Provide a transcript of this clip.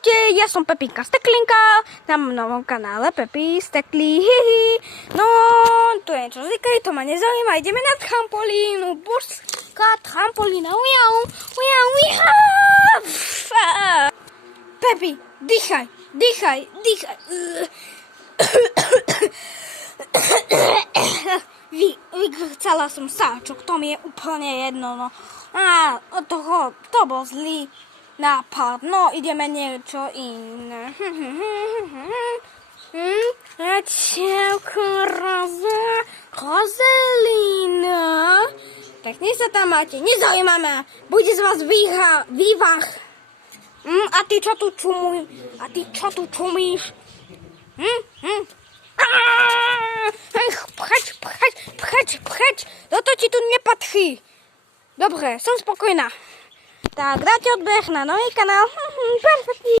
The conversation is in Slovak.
Čaute, ja som Pepinka Steklinka, na mojom novom kanále Pepi Stekli, hihi. No, tu je niečo zvyklé, to ma nezaujíma, ideme na trampolínu, božská trampolína, ujau. Pepi, dýchaj. Vykrcala som sáčok, to mi je úplne jedno, no. A od toho, to bol zlý nápad, no ideme niečo iné. Čauko, Rozelína. Tak dnes sa tam máte, nezaujíma ma, bude z vás vývah. A ty čo tu čumíš? Pcheč, toto ti tu nepatrí. Dobre, som spokojná. Tak dáte odbeh na nový kanál. Perfektný.